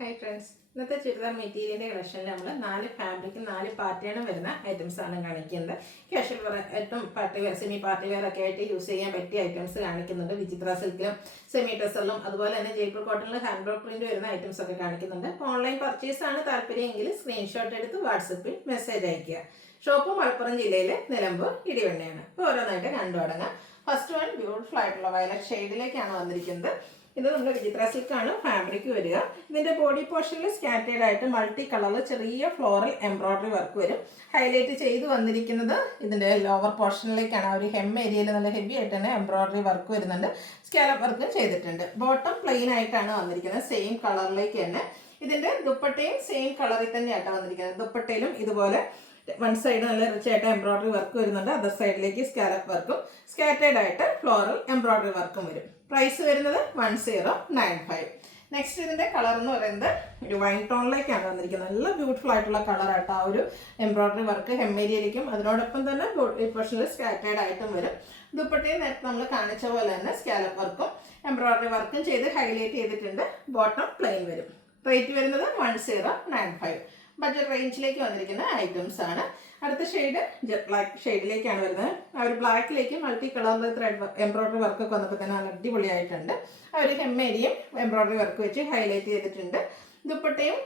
Hi friends, ഇന്നത്തെ ചുരിദാർ മെറ്റീരിയലിൻ്റെ കളക്ഷനിൽ നമ്മൾ 4 ഫാബ്രിക്കും 4 പാറ്റേണും വരുന്ന ഐറ്റംസ് ആണ് കാണിക്കുന്നത്. കാഷ്വൽ വെയർ ആയിട്ടും party wear, semi party wear ഒക്കെ ആയിട്ട് യൂസ് ചെയ്യാൻ പറ്റിയ ഐറ്റംസ് കാണിക്കുന്നുണ്ട്. വിചിത്ര സിൽക്കിലും സെമി ടെസറിലും അതുപോലെ തന്നെ ജയ്പൂർ കോട്ടണിലും ഹാൻഡ് ബ്ലോക്ക് പ്രിന്റ് വരുന്ന ഐറ്റംസ് ഒക്കെ കാണിക്കുന്നുണ്ട്. അപ്പോൾ ഓൺലൈൻ പർച്ചേസ് ആണ് താല്പര്യമെങ്കിൽ സ്ക്രീൻഷോട്ട് എടുത്ത് വാട്സപ്പിൽ മെസ്സേജ് അയയ്ക്കുക. ഷോപ്പ് മലപ്പുറം ജില്ലയിലെ നിലമ്പൂർ ഇടിവണ്ണയാണ്. അപ്പോൾ ഓരോന്നായിട്ട് കണ്ടു തുടങ്ങാം. ഫസ്റ്റ് വൺ ബ്യൂട്ടിഫുൾ ആയിട്ടുള്ള വയലറ്റ് ഷെയ്ഡിലേക്കാണ് വന്നിരിക്കുന്നത്. ഇത് നമ്മുടെ വിചിത്ര സിൽക്കാണ് ഫാബ്രിക് വരിക. ഇതിൻ്റെ ബോഡി പോർഷനിൽ സ്കാറ്റേഡ് ആയിട്ട് മൾട്ടി കളറിൽ ചെറിയ ഫ്ലോറൽ എംബ്രോയ്ഡറി വർക്ക് വരും. ഹൈലൈറ്റ് ചെയ്ത് വന്നിരിക്കുന്നത് ഇതിൻ്റെ ലോവർ പോർഷനിലേക്കാണ്. ആ ഒരു ഹെം ഏരിയയിൽ നല്ല ഹെവി ആയിട്ട് തന്നെ എംബ്രോയ്ഡറി വർക്ക് വരുന്നുണ്ട്. സ്കാലപ്പ് വർക്ക് ചെയ്തിട്ടുണ്ട്. ബോട്ടം പ്ലെയിൻ ആയിട്ടാണ് വന്നിരിക്കുന്നത്, സെയിം കളറിലേക്ക് തന്നെ. ഇതിൻ്റെ ദുപ്പട്ടയും സെയിം കളറിൽ തന്നെയായിട്ടാണ് വന്നിരിക്കുന്നത്. ദുപ്പട്ടയിലും ഇതുപോലെ വൺ സൈഡ് നല്ല റിച്ച് ആയിട്ട് എംബ്രോയ്ഡറി വർക്ക് വരുന്നുണ്ട്. അതർ സൈഡിലേക്ക് സ്കാലപ്പ് വർക്കും സ്കാറ്റേഡ് ആയിട്ട് ഫ്ലോറൽ എംബ്രോയ്ഡറി വർക്കും വരും. പ്രൈസ് വരുന്നത് 1095. നെക്സ്റ്റ് ഇതിൻ്റെ കളർ എന്ന് പറയുന്നത് ഒരു വൈൻ ടോണിലേക്കാണ് വന്നിരിക്കുന്നത്. നല്ല ബ്യൂട്ടിഫുൾ ആയിട്ടുള്ള കളറായിട്ട് ആ ഒരു എംബ്രോയ്ഡറി വർക്ക് ഹെമ്മേരിയയിലേക്കും അതിനോടൊപ്പം തന്നെ ബോഡി പോർഷനിൽ സ്കാറ്റേഡ് ആയിട്ടും വരും. ദുപ്പട്ടയും നേരത്തെ നമ്മൾ കാണിച്ച പോലെ തന്നെ സ്കാലപ്പ് വർക്കും എംബ്രോയ്ഡറി വർക്കും ചെയ്ത് ഹൈലൈറ്റ് ചെയ്തിട്ടുണ്ട്. ബോട്ടം പ്ലെയിൻ വരും. റേറ്റ് വരുന്നത് 1095. ബഡ്ജറ്റ് റേഞ്ചിലേക്ക് വന്നിരിക്കുന്ന ഐറ്റംസ് ആണ്. അടുത്ത ഷെയ്ഡ് ജെറ്റ് ബ്ലാക്ക് ഷെയ്ഡിലേക്കാണ് വരുന്നത്. ആ ഒരു ബ്ലാക്കിലേക്ക് മൾട്ടി കളറിൽ ത്രെഡ് എംബ്രോയ്ഡറി വർക്കൊക്കെ വന്നപ്പോൾ തന്നെ നല്ല അടിപൊളിയായിട്ടുണ്ട്. ആ ഒരു ഹെമ്മേരിയും എംബ്രോയ്ഡറി വർക്ക് വെച്ച് ഹൈലൈറ്റ് ചെയ്തിട്ടുണ്ട്. ദുപ്പട്ടയും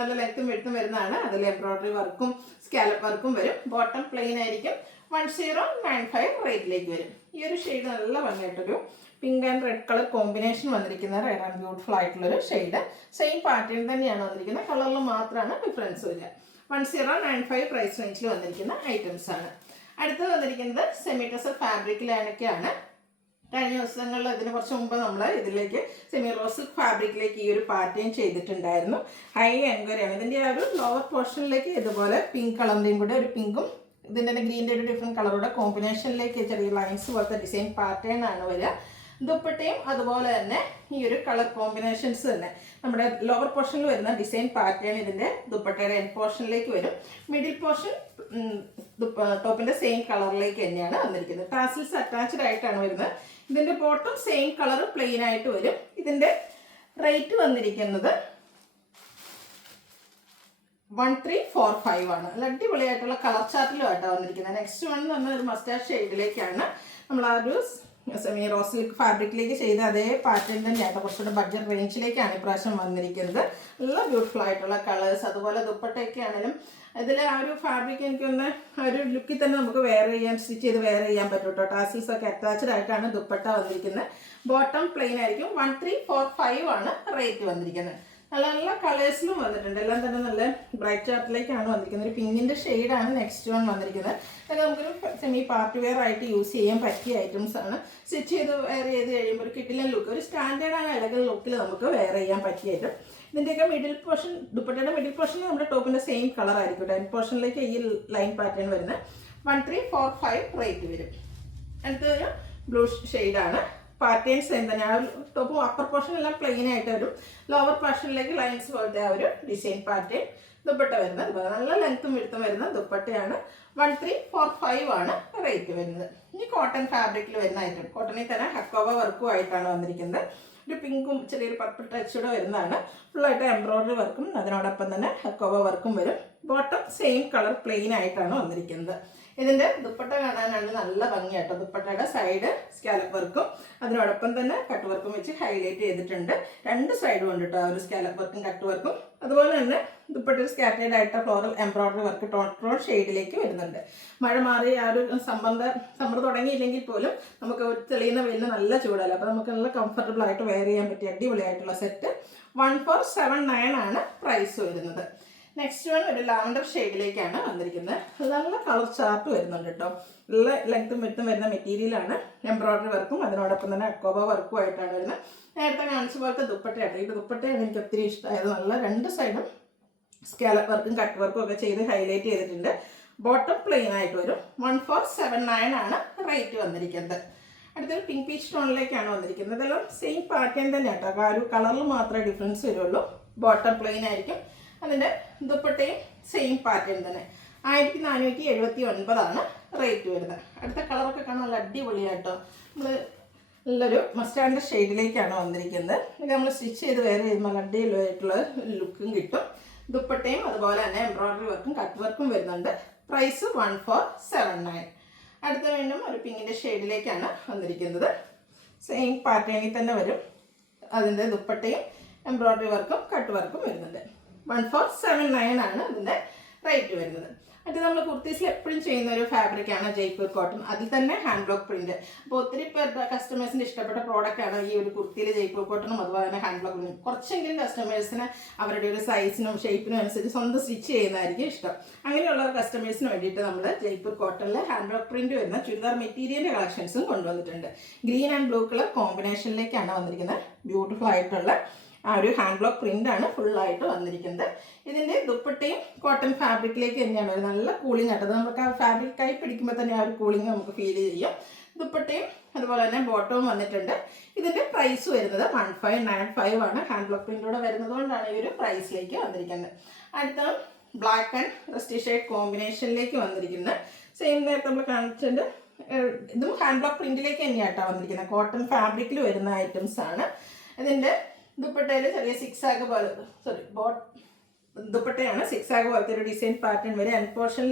നല്ല ലെങ്ത്തും വെടുത്തും വരുന്നതാണ്. അതിൽ എംബ്രോയ്ഡറി വർക്കും സ്കാലപ്പ് വർക്കും വരും. ബോട്ടം പ്ലെയിൻ ആയിരിക്കും. 1095 റേറ്റിലേക്ക് വരും. ഈ ഒരു ഷെയ്ഡ് നല്ല ഭംഗിയായിട്ടൊരു pink and red colour combination വന്നിരിക്കുന്ന റെഡ് ആൻഡ് ബ്യൂട്ടിഫുൾ ആയിട്ടുള്ളൊരു ഷെയ്ഡ്. സെയിം പാറ്റേൺ തന്നെയാണ് വന്നിരിക്കുന്നത്. കളറിൽ മാത്രമാണ് ഡിഫറൻസ് വരിക. 1095 പ്രൈസ് റേഞ്ചിൽ വന്നിരിക്കുന്ന ഐറ്റംസ് ആണ്. അടുത്തത് വന്നിരിക്കുന്നത് സെമി ടെസർ ഫാബ്രിക്കിലൊക്കെയാണ്. കഴിഞ്ഞ ദിവസങ്ങളിൽ ഇതിന് കുറച്ച് മുമ്പ് നമ്മൾ ഇതിലേക്ക് സെമി റോസ് ഫാബ്രിക്കിലേക്ക് ഈ ഒരു പാറ്റേൺ ചെയ്തിട്ടുണ്ടായിരുന്നു. ഹൈ എൻക്വയറിയാണ്. ഇതിൻ്റെ ആ ഒരു ലോവർ പോർഷനിലേക്ക് ഇതുപോലെ പിങ്ക് കളറിൻ്റെയും കൂടെ ഒരു പിങ്കും ഇതിൻ്റെ തന്നെ ഗ്രീൻ്റെ ഒരു ഡിഫറെൻറ്റ് കളറുടെ കോമ്പിനേഷനിലേക്ക് ചെറിയ ലൈൻസ് പോലത്തെ ഡിസൈൻ പാറ്റേൺ ആണ് വരിക. ദുപ്പട്ടയും അതുപോലെ തന്നെ ഈ ഒരു കളർ കോമ്പിനേഷൻസ് തന്നെ നമ്മുടെ ലോവർ പോർഷനിൽ വരുന്ന ഡിസൈൻ പാറ്റേൺ ഇതിൻ്റെ ദുപ്പട്ടയുടെ എൻഡ് പോർഷനിലേക്ക് വരും. മിഡിൽ പോർഷൻ ടോപ്പിൻ്റെ സെയിം കളറിലേക്ക് തന്നെയാണ് വന്നിരിക്കുന്നത്. ടാസിൽസ് അറ്റാച്ച്ഡ് ആയിട്ടാണ് വരുന്നത്. ഇതിൻ്റെ ബോട്ടം സെയിം കളർ പ്ലെയിൻ ആയിട്ട് വരും. ഇതിൻ്റെ റേറ്റ് വന്നിരിക്കുന്നത് 1345 ആണ്. നല്ല അടിപൊളിയായിട്ടുള്ള കളർ ചാർട്ടിലുമായിട്ടാണ് വന്നിരിക്കുന്നത്. നെക്സ്റ്റ് വൺ എന്ന് പറഞ്ഞാൽ ഒരു മസ്റ്റാർഡ് ഷെയ്ഡിലേക്കാണ്. നമ്മൾ ആ ഒരു സെമി റോസ് ഫാബ്രിക്കിലേക്ക് ചെയ്ത അതേ പാറ്റേൺ തന്നെയായിട്ട് കുറച്ചുകൂടെ ബഡ്ജറ്റ് റേഞ്ചിലേക്കാണ് ഇപ്രാവശ്യം വന്നിരിക്കുന്നത്. നല്ല ബ്യൂട്ടിഫുൾ ആയിട്ടുള്ള കളേഴ്സ്. അതുപോലെ ദുപ്പട്ടയൊക്കെ ആണെങ്കിലും ഇതിൽ ആ ഒരു ഫാബ്രിക് എനിക്കൊന്ന് ആ ഒരു ലുക്കിൽ തന്നെ നമുക്ക് വെയർ ചെയ്യാൻ, സ്റ്റിച്ച് ചെയ്ത് വെയർ ചെയ്യാൻ പറ്റും കേട്ടോ. ടാസിൽസ് ഒക്കെ അറ്റാച്ച്ഡ് ആയിട്ടാണ് ദുപ്പട്ട വന്നിരിക്കുന്നത്. ബോട്ടം പ്ലെയിൻ ആയിരിക്കും. 1345 ആണ് റേറ്റ് വന്നിരിക്കുന്നത്. നല്ല നല്ല കളേഴ്സിലും വന്നിട്ടുണ്ട്. എല്ലാം തന്നെ നല്ല ബ്രൈറ്റ് ചാർട്ടിലേക്കാണ് വന്നിരിക്കുന്നത്. ഒരു പിങ്കിൻ്റെ ഷെയ്ഡാണ് നെക്സ്റ്റ് വൺ വന്നിരിക്കുന്നത്. അതൊക്കെ നമുക്കൊരു സെമി പാർട്ടി വെയർ ആയിട്ട് യൂസ് ചെയ്യാൻ പറ്റിയ ഐറ്റംസ് ആണ്. സ്റ്റിച്ച് ചെയ്ത് വെയർ ചെയ്ത് കഴിയുമ്പോൾ ഒരു കിട്ടില്ല ലുക്ക്, ഒരു സ്റ്റാൻഡേർഡ് ആയ എലഗൻ ലുക്കിൽ നമുക്ക് വെയർ ചെയ്യാൻ പറ്റിയ ഐറ്റം. ഇതിൻ്റെയൊക്കെ മിഡിൽ പോർഷൻ, ദുപ്പട്ടയുടെ മിഡിൽ പോർഷനിൽ നമ്മുടെ ടോപ്പിൻ്റെ സെയിം കളർ ആയിരിക്കും. എൻഡ് പോർഷനിലേക്ക് ഈ ലൈൻ പാറ്റേൺ വരുന്നത് 1345 റേറ്റ് വരും. അടുത്തൊരു ബ്ലൂ ഷെയ്ഡാണ്. പാറ്റേൺ സെയിം തന്നെ. ആ ഒരു ടോപ്പ് അപ്പർ പോർഷൻ എല്ലാം പ്ലെയിൻ ആയിട്ട് വരും. ലോവർ പോർഷനിലേക്ക് ലൈൻസ് പോലത്തെ ആ ഒരു ഡിസൈൻ പാറ്റേൺ. ദുപ്പട്ട വരുന്നത് നല്ല ലെങ്ത്തും വിടുത്തും വരുന്ന ദുപ്പട്ടയാണ്. 1345 ആണ് റേറ്റ് വരുന്നത്. ഇനി കോട്ടൺ ഫാബ്രിക്കിൽ വരുന്ന ഐറ്റം. കോട്ടണിൽ തന്നെ ഹക്കോവ വർക്കും ആയിട്ടാണ് വന്നിരിക്കുന്നത്. ഒരു പിങ്കും ചെറിയൊരു പർപ്പിൾ ടച്ചൂടെ വരുന്നതാണ്. ഫുള്ളായിട്ട് എംബ്രോയ്ഡറി വർക്കും അതിനോടൊപ്പം തന്നെ ഹക്കോവ വർക്കും വരും. ബോട്ടം സെയിം കളർ പ്ലെയിൻ ആയിട്ടാണ് വന്നിരിക്കുന്നത്. ഇതിൻ്റെ ദുപ്പട്ട കാണാനാണ് നല്ല ഭംഗിയാട്ടോ. ദുപ്പട്ടയുടെ സൈഡ് സ്കാലപ്പ് വർക്കും അതിനോടൊപ്പം തന്നെ കട്ട് വർക്കും വെച്ച് ഹൈലൈറ്റ് ചെയ്തിട്ടുണ്ട്. രണ്ട് സൈഡും ഉണ്ട് കേട്ടോ, ഒരു സ്കാലപ്പ് വർക്കും കട്ട് വർക്കും. അതുപോലെ തന്നെ ദുപ്പട്ടയിൽ സ്കാറ്റേഡ് ആയിട്ട് ഫ്ലോറൽ എംബ്രോയ്ഡറി വർക്ക് ടോൺ ഷെയ്ഡിലേക്ക് വരുന്നുണ്ട്. മഴ മാറി ആ ഒരു സമ്മർ തുടങ്ങിയില്ലെങ്കിൽ പോലും നമുക്ക് തെളിയുന്ന വെയിലിന് നല്ല ചൂടല്ല. അപ്പോൾ നമുക്ക് നല്ല കംഫർട്ടബിൾ ആയിട്ട് വെയർ ചെയ്യാൻ പറ്റിയ അടിപൊളിയായിട്ടുള്ള സെറ്റ്. 1479 ആണ് പ്രൈസ് വരുന്നത്. നെക്സ്റ്റ് വൺ ഒരു ലാവൻഡർ ഷെയ്ഡിലേക്കാണ് വന്നിരിക്കുന്നത്. നല്ല കളർ ചാർട്ട് വരുന്നുണ്ട് കേട്ടോ. നല്ല ലെങ്ത്തും വിട്ടും വരുന്ന മെറ്റീരിയലാണ്. എംബ്രോയ്ഡറി വർക്കും അതിനോടൊപ്പം തന്നെ അക്കോബ വർക്കും ആയിട്ടാണ് വരുന്നത്. നേരത്തെ കാണിച്ച പോലത്തെ ദുപ്പട്ടയായിട്ട്. ഈ ദുപ്പട്ടയാണ് എനിക്ക് ഒത്തിരി ഇഷ്ടമായത്. നല്ല രണ്ട് സൈഡും സ്കാലപ്പ് വർക്കും കട്ട് വർക്കും ഒക്കെ ചെയ്ത് ഹൈലൈറ്റ് ചെയ്തിട്ടുണ്ട്. ബോട്ടം പ്ലെയിൻ ആയിട്ട് വരും. 1479 ആണ് റേറ്റ് വന്നിരിക്കുന്നത്. അടുത്തൊരു പിങ്ക് പീച്ച് ടോണിലേക്കാണ് വന്നിരിക്കുന്നത്. ഇതെല്ലാം സെയിം പാറ്റേൺ തന്നെ കേട്ടോ. ആ ഒരു കളറിൽ മാത്രമേ ഡിഫറൻസ് വരുള്ളൂ. ബോട്ടം പ്ലെയിൻ ആയിരിക്കും. അതിൻ്റെ ദുപ്പട്ടയും സെയിം പാറ്റേൺ തന്നെ. 1479 ആണ് റേറ്റ് വരുന്നത്. അടുത്ത കളറൊക്കെ കാണാൻ നല്ല അടിപൊളിയായിട്ടോ. നമ്മൾ നല്ലൊരു മസ്റ്റാർഡ് ഷെയ്ഡിലേക്കാണ് വന്നിരിക്കുന്നത്. ഇത് നമ്മൾ സ്റ്റിച്ച് ചെയ്ത് വേറെ ചെയ്യുമ്പോൾ അടിപൊളിയായിട്ടുള്ള ലുക്കും കിട്ടും. ദുപ്പട്ടയും അതുപോലെ തന്നെ എംബ്രോയിഡറി വർക്കും കട്ട് വർക്കും വരുന്നുണ്ട്. പ്രൈസ് 1479. അടുത്ത വീണ്ടും ഒരു പിങ്കിൻ്റെ ഷെയ്ഡിലേക്കാണ് വന്നിരിക്കുന്നത്. സെയിം പാറ്റേണിൽ തന്നെ വരും. അതിൻ്റെ ദുപ്പട്ടയും എംബ്രോയിഡറി വർക്കും കട്ട് വർക്കും വരുന്നുണ്ട്. 1479 ആണ് ഇതിൻ്റെ റേറ്റ് വരുന്നത്. അത് നമ്മൾ കുർത്തീസിൽ എപ്പോഴും ചെയ്യുന്ന ഒരു ഫാബ്രിക്കാണ് ജയ്പൂർ കോട്ടൺ. അതിൽ തന്നെ ഹാൻഡ് ബ്ലോക്ക് പ്രിന്റ്. അപ്പോൾ ഒത്തിരി പേരുടെ കസ്റ്റമേഴ്സിന് ഇഷ്ടപ്പെട്ട പ്രോഡക്റ്റാണ് ഈ ഒരു കുർത്തിയിൽ ജയ്പൂർ കോട്ടണും അതുപോലെ തന്നെ ഹാൻഡ് ബ്ലോക്ക് പ്രിന്റും. കുറച്ചെങ്കിലും കസ്റ്റമേഴ്സിന് അവരുടെ ഒരു സൈസിനും ഷേപ്പിനും അനുസരിച്ച് സ്വന്തം സ്റ്റിച്ച് ചെയ്യുന്നതായിരിക്കും ഇഷ്ടം. അങ്ങനെയുള്ള കസ്റ്റമേഴ്സിന് വേണ്ടിയിട്ട് നമ്മൾ ജയ്പൂർ കോട്ടണിൽ ഹാൻഡ് ബ്ലോക്ക് പ്രിന്റ് വരുന്ന ചുരിദാർ മെറ്റീരിയലിൻ്റെ കളക്ഷൻസും കൊണ്ടുവന്നിട്ടുണ്ട്. ഗ്രീൻ ആൻഡ് ബ്ലൂ കളർ കോമ്പിനേഷനിലേക്കാണ് വന്നിരിക്കുന്നത്. ബ്യൂട്ടിഫുൾ ആയിട്ടുള്ള ആ ഒരു ഹാൻഡ് ബ്ലോക്ക് പ്രിൻ്റാണ് ഫുള്ളായിട്ട് വന്നിരിക്കുന്നത്. ഇതിൻ്റെ ദുപ്പട്ടയും കോട്ടൺ ഫാബ്രിക്കിലേക്ക് തന്നെയാണ് ഒരു നല്ല കൂളിംഗ് ആട്ടത്. നമുക്ക് ആ ഫാബ്രിക് കൈ പിടിക്കുമ്പോൾ തന്നെ ആ ഒരു കൂളിംഗ് നമുക്ക് ഫീൽ ചെയ്യും. ദുപ്പട്ടയും അതുപോലെ തന്നെ ബോട്ടവും വന്നിട്ടുണ്ട്. ഇതിൻ്റെ പ്രൈസ് വരുന്നത് 1595 ആണ്. ഹാൻഡ് ബ്ലോക്ക് പ്രിൻ്റോടെ വരുന്നത് കൊണ്ടാണ് ഈ ഒരു പ്രൈസിലേക്ക് വന്നിരിക്കുന്നത്. അടുത്ത ബ്ലാക്ക് ആൻഡ് റസ്റ്റി ഷെയ്ഡ് കോമ്പിനേഷനിലേക്ക് വന്നിരിക്കുന്നത്. സെയിം നേരത്തെ നമ്മൾ കാണിച്ചിട്ട് ഇതും ഹാൻഡ് ബ്ലോക്ക് പ്രിൻറ്റിലേക്ക് തന്നെയായിട്ടാണ് വന്നിരിക്കുന്നത്. കോട്ടൺ ഫാബ്രിക്കിൽ വരുന്ന ഐറ്റംസ് ആണ്. ഇതിൻ്റെ ദുപ്പട്ടയിൽ ചെറിയ സിക്സ് ആഗ് പോലെ ദുപ്പട്ടയാണ് സിക്സ് ആഗ് പോലത്തെ ഒരു ഡിസൈൻ പാറ്റേൺ വരെ എൻഡ് പോർഷനിൽ